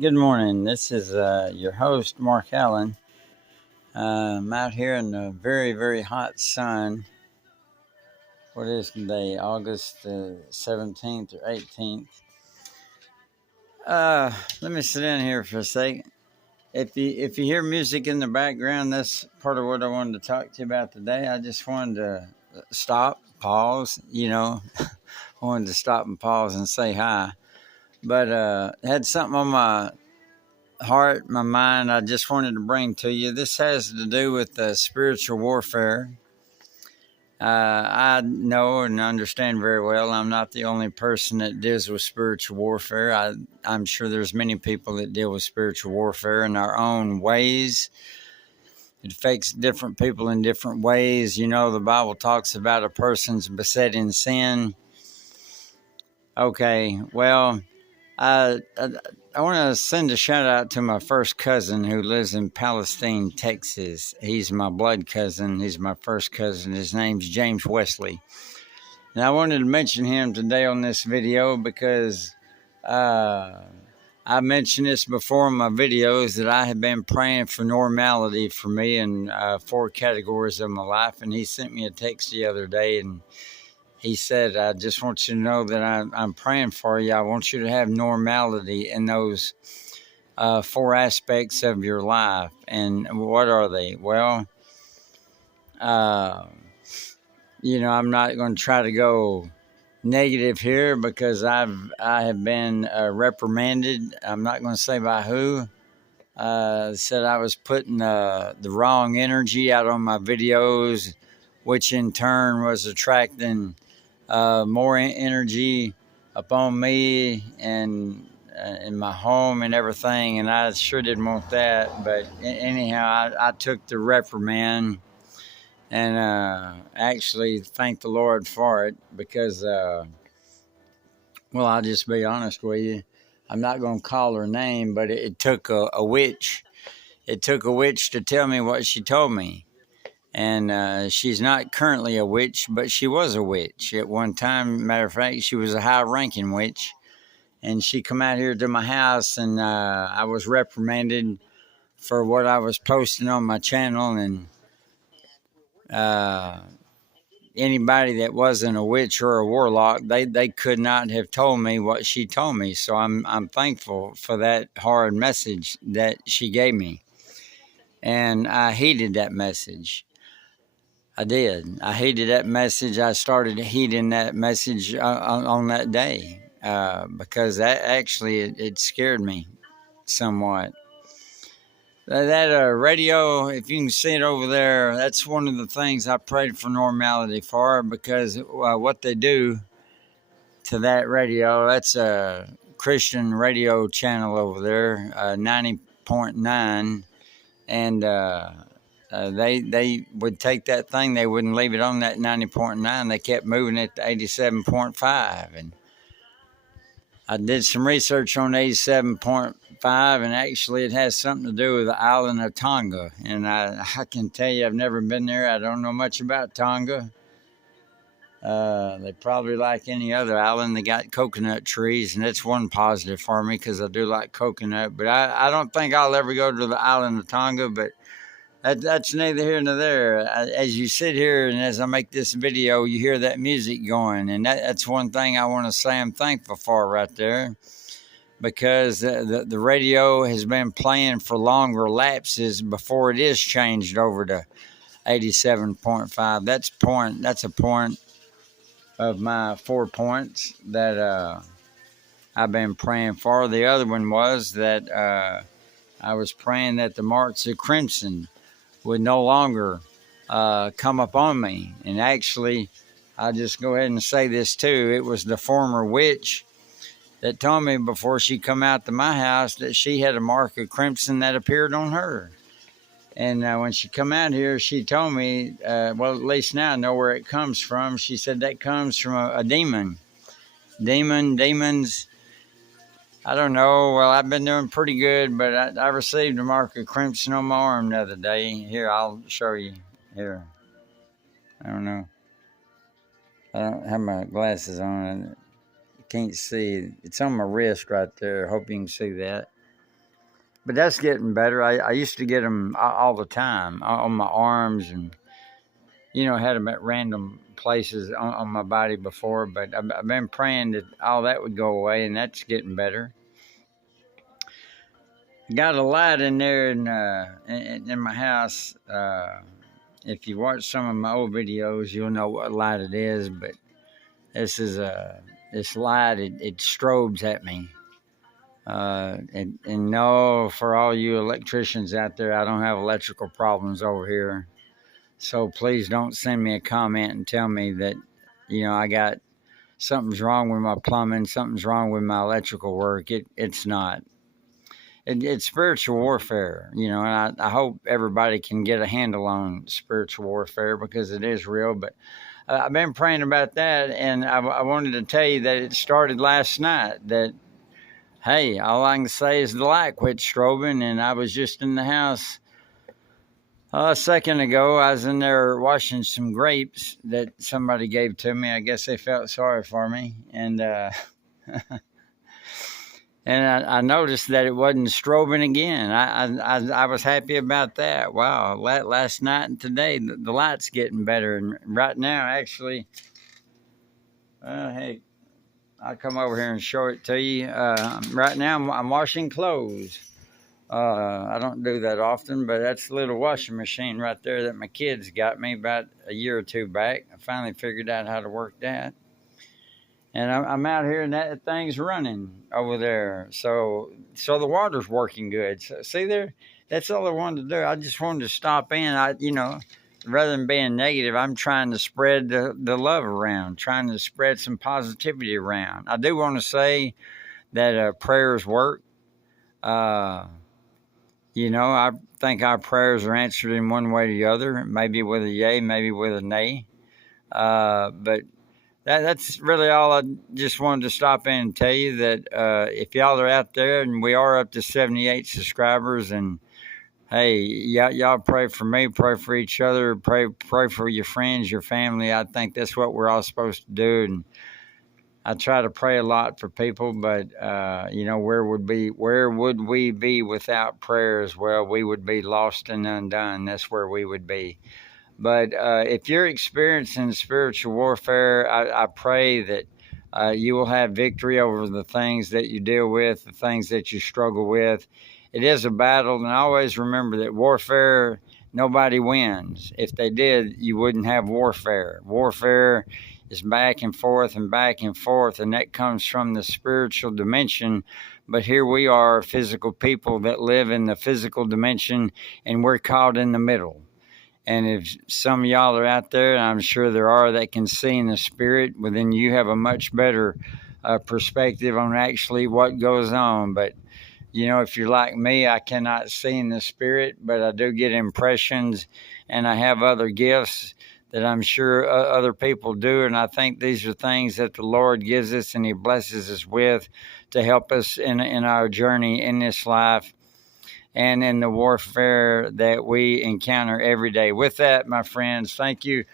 Good morning. This is your host, Mark Allen. I'm out here in the very, very hot sun. What is today? August 17th or 18th. Let me sit down here for a second. If you hear music in the background, that's part of what I wanted to talk to you about today. I just wanted to stop, pause. I wanted to stop and pause and say hi. But had something on my heart, my mind, I just wanted to bring to you. This has to do with spiritual warfare. I know and understand very well I'm not the only person that deals with spiritual warfare. I'm sure there's many people that deal with spiritual warfare in our own ways. It affects different people in different ways. The Bible talks about a person's beset in sin. Okay, well, I want to send a shout out to my first cousin who lives in Palestine, Texas. He's my blood cousin. He's my first cousin. His name's James Wesley. And I wanted to mention him today on this video because I mentioned this before in my videos that I have been praying for normality for me in 4 categories of my life. And he sent me a text the other day and he said, I just want you to know that I'm praying for you. I want you to have normality in those 4 aspects of your life. And what are they? Well, I'm not going to try to go negative here because I have been reprimanded. I'm not going to say by who. Said I was putting the wrong energy out on my videos, which in turn was attracting more energy upon me and in my home and everything, and I sure didn't want that. But anyhow, I took the reprimand and actually thank the Lord for it because, I'll just be honest with you. I'm not going to call her name, but it took a witch. It took a witch to tell me what she told me. And she's not currently a witch, but she was a witch at one time. Matter of fact, she was a high-ranking witch. And she come out here to my house, and I was reprimanded for what I was posting on my channel. And uh, anybody that wasn't a witch or a warlock, they could not have told me what she told me. So I'm thankful for that hard message that she gave me. And I heeded that message. I did. I heeded that message. I started heeding that message on that day because that actually it scared me somewhat. That radio, if you can see it over there, that's one of the things I prayed for normality for because what they do to that radio, that's a Christian radio channel over there, 90.9, and they would take that thing. They wouldn't leave it on that 90.9. They kept moving it to 87.5. And I did some research on 87.5, and actually it has something to do with the island of Tonga. And I can tell you, I've never been there. I don't know much about Tonga. They probably like any other island. They got coconut trees, and that's one positive for me because I do like coconut. But I don't think I'll ever go to the island of Tonga, but that's neither here nor there. As you sit here and as I make this video, you hear that music going. And that's one thing I want to say I'm thankful for right there. Because the radio has been playing for longer lapses before it is changed over to 87.5. That's a point of my 4 points that I've been praying for. The other one was that I was praying that the marks of crimson would no longer come upon me. And actually, I'll just go ahead and say this too. It was the former witch that told me before she come out to my house that she had a mark of crimson that appeared on her. And when she come out here, she told me, well, at least now I know where it comes from. She said that comes from a demon. Demons, I don't know. Well, I've been doing pretty good, but I received a mark of crimson on my arm the other day. Here, I'll show you. Here. I don't know. I don't have my glasses on. I can't see. It's on my wrist right there. Hope you can see that. But that's getting better. I used to get them all the time on my arms, and had them at random places on my body before. But I've been praying that all that would go away, and that's getting better. Got a light in there in my house. If you watch some of my old videos, you'll know what light it is. But this light. It strobes at me. And no, for all you electricians out there, I don't have electrical problems over here. So please don't send me a comment and tell me that, I got something's wrong with my plumbing, something's wrong with my electrical work. It's not. It's spiritual warfare, and I hope everybody can get a handle on spiritual warfare because it is real. But I've been praying about that, and I wanted to tell you that it started last night. That, hey, all I can say is the light quit strobing, and I was just in the house a second ago. I was in there washing some grapes that somebody gave to me. I guess they felt sorry for me, and and I noticed that it wasn't strobing again. I was happy about that. Wow, last night and today, the light's getting better. And right now, actually, hey, I'll come over here and show it to you. Right now, I'm washing clothes. I don't do that often, but that's the little washing machine right there that my kids got me about a year or two back. I finally figured out how to work that. And I'm out here, and that thing's running over there. So the water's working good. So, see there? That's all I wanted to do. I just wanted to stop in. Rather than being negative, I'm trying to spread the love around, trying to spread some positivity around. I do want to say that prayers work. I think our prayers are answered in one way or the other, maybe with a yay, maybe with a nay. But that's really all. I just wanted to stop in and tell you that if y'all are out there, and we are up to 78 subscribers, and hey, y'all pray for me, pray for each other, pray for your friends, your family. I think that's what we're all supposed to do. And I try to pray a lot for people, but where would we be without prayers? Well, we would be lost and undone. That's where we would be. But if you're experiencing spiritual warfare, I pray that you will have victory over the things that you deal with, the things that you struggle with. It is a battle, and always remember that warfare, nobody wins. If they did, you wouldn't have warfare. Warfare is back and forth, and that comes from the spiritual dimension. But here we are, physical people that live in the physical dimension, and we're caught in the middle. And if some of y'all are out there, and I'm sure there are, that can see in the spirit, well, then you have a much better perspective on actually what goes on. But, if you're like me, I cannot see in the spirit, but I do get impressions, and I have other gifts that I'm sure other people do. And I think these are things that the Lord gives us and He blesses us with to help us in our journey in this life and in the warfare that we encounter every day. With that, my friends, thank you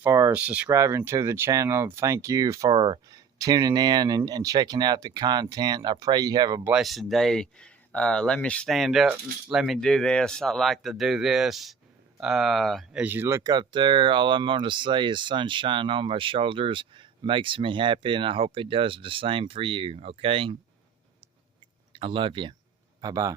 for subscribing to the channel. Thank you for tuning in and checking out the content. I pray you have a blessed day. Let me stand up. Let me do this. I like to do this. As you look up there, all I'm going to say is sunshine on my shoulders makes me happy, and I hope it does the same for you, okay? I love you. Bye-bye.